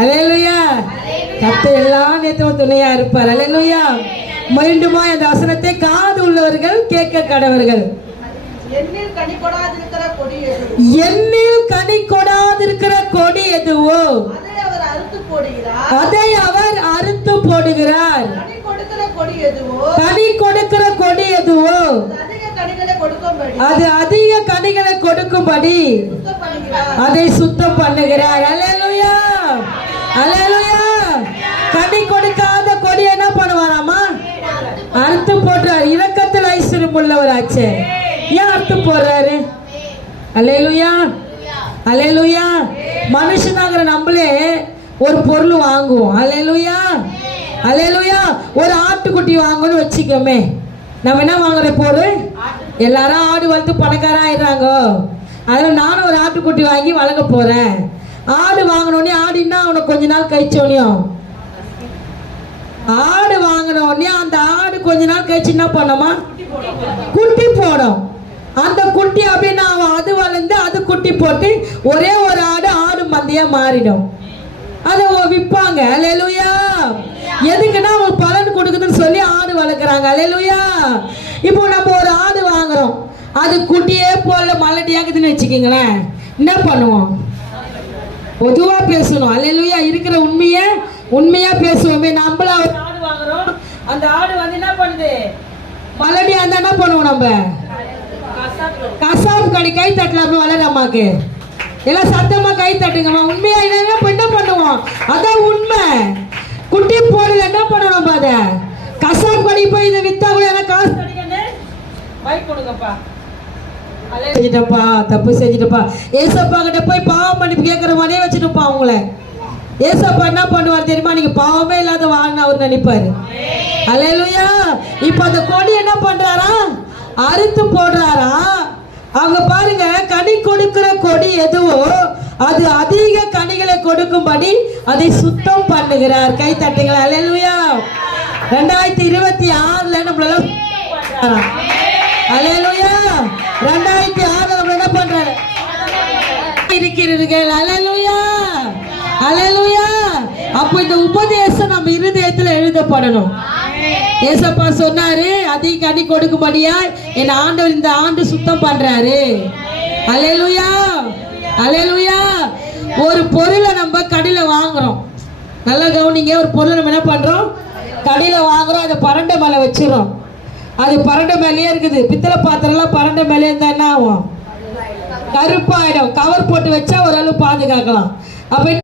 அலையலுயா. கத்த எல்லா நேரத்திலும் துணையா இருப்பார். அலையலுயா. மீண்டுமா அந்த வசனத்தை காது உள்ளவர்கள் கேட்க கடவர்கள். எண்ணில் கனி கொடாதிருக்கிற கொடி எதுவோ? அதை அவர் அறுத்து போடுகிறார். கனி கொடுக்கிற கொடி எதுவோ? அது அதிக கனிகளை கொடுக்கும்படி. அது சுத்தம் பண்ணுகிறார். அதை சுத்தம் கனி கொடுக்காத கொடி என்ன பண்ணுவாராமா அறுத்து போடுறார் இரக்கத்தில் ஐஸ்வரம் உள்ளவராச்சே. ஏன் அறுத்து போடுறாரு? அலையலுயா. அலையலுயா. மனுஷனாகிற நம்மளே ஒரு பொருள் வாங்குவோம். அலையலுயா. அலையலுயா. ஒரு ஆட்டுக்குட்டி வாங்கணும்னு வச்சுக்கோமே. நம்ம என்ன வாங்குற பொருள்? எல்லாரும் ஆடு வளர்த்து பணக்காரன் ஆயிடுறாங்க. அதில் நானும் ஒரு ஆட்டுக்குட்டி வாங்கி வளர்க்க போகிறேன் ஆடு வாங்கினோடனே ஆடினா அவனுக்கு கொஞ்ச நாள் கழிச்சோனையும் ஆடு வாங்கினோடனே அந்த ஆடு கொஞ்ச நாள் கழிச்சு என்ன பண்ணோமா? குட்டி போடும். அந்த குட்டி அப்படின்னா அவன் அது வளர்ந்து அது குட்டி போட்டு ஒரே ஒரு ஆடு ஆடு மந்தையா மாறிடும். அதை விற்பாங்க. அலையலுயா எதுக்குன்னா அவங்க பலன் கொடுக்குதுன்னு சொல்லி ஆடு வளர்க்குறாங்க. அலையலுயா இப்போ நம்ம ஒரு ஆடு வாங்குறோம். அது குட்டியே போல மலடியாக்குதுன்னு வச்சுக்கிங்களேன். என்ன பண்ணுவோம்? பொதுவா பேசணும். அல்லையா இருக்கிற உண்மையை உண்மையா பேசுவோமே. நம்மள ஒரு ஆடு வாங்குறோம். அந்த ஆடு வந்து என்ன பண்ணுது? மலடியா இருந்தா என்ன பண்ணுவோம் நம்ம? கசாப்பு கடை கை தட்டலாமே வளர அம்மாக்கு எல்லாம் சத்தமா கை தட்டுங்கம்மா. உண்மையா இல்லைன்னா இப்ப என்ன பண்ணுவோம்? அதான் உண்மை. குட்டி போடல என்ன பண்ணணும் நம்ம அதை? கசாப்பு கடை போய் இதை வித்தா கூட காசு கிடைக்கணும் பைக் கொடுங்கப்பா. செஞ்சிட்டப்பா தப்பு செஞ்சிட்டப்பா ஏசப்பா கிட்ட போய் பாவம் பண்ணி கேட்குற மாதிரியே வச்சுட்டுப்பா அவங்கள ஏசப்பா என்ன பண்ணுவார் தெரியுமா? நீங்க பாவமே இல்லாத வாழ்னு அவர் நினைப்பாரு. அலையலுயா. இப்ப அந்த கொடி என்ன பண்றாரா? அறுத்து போடுறாரா? அவங்க பாருங்க கனி கொடுக்கிற கொடி எதுவோ அது அதிக கனிகளை கொடுக்கும்படி அதை சுத்தம் பண்ணுகிறார். கை தட்டுங்களா. அலையலுயா. ரெண்டாயிரத்தி இருபத்தி இருக்கிறீர்கள் அல்லேலூயா அல்லேலூயா அப்போ இந்த உபதேசம் நம்ம இருதயத்துல எழுதப்படணும். ஏசப்பா சொன்னாரு அதிக கனி கொடுக்கும்படியா என் ஆண்டவர் இந்த ஆண்டு சுத்தம் பண்றாரு. அல்லேலூயா அல்லேலூயா ஒரு பொருளை நம்ம கடையில வாங்குறோம். நல்லா கவனிங்க ஒரு பொருளை நம்ம என்ன பண்றோம்? கடையில வாங்குறோம் அதை பரண்டை மேல வச்சிரும் அது பரண்டை மேலேயே இருக்குது. பித்தளை பாத்திரம்லாம் பரண்டை மேலே இருந்தா என்ன ஆகும்? கருப்பாயிடும். கவர் போட்டு வச்சா ஓரளவு பாதுகாக்கலாம். அப்ப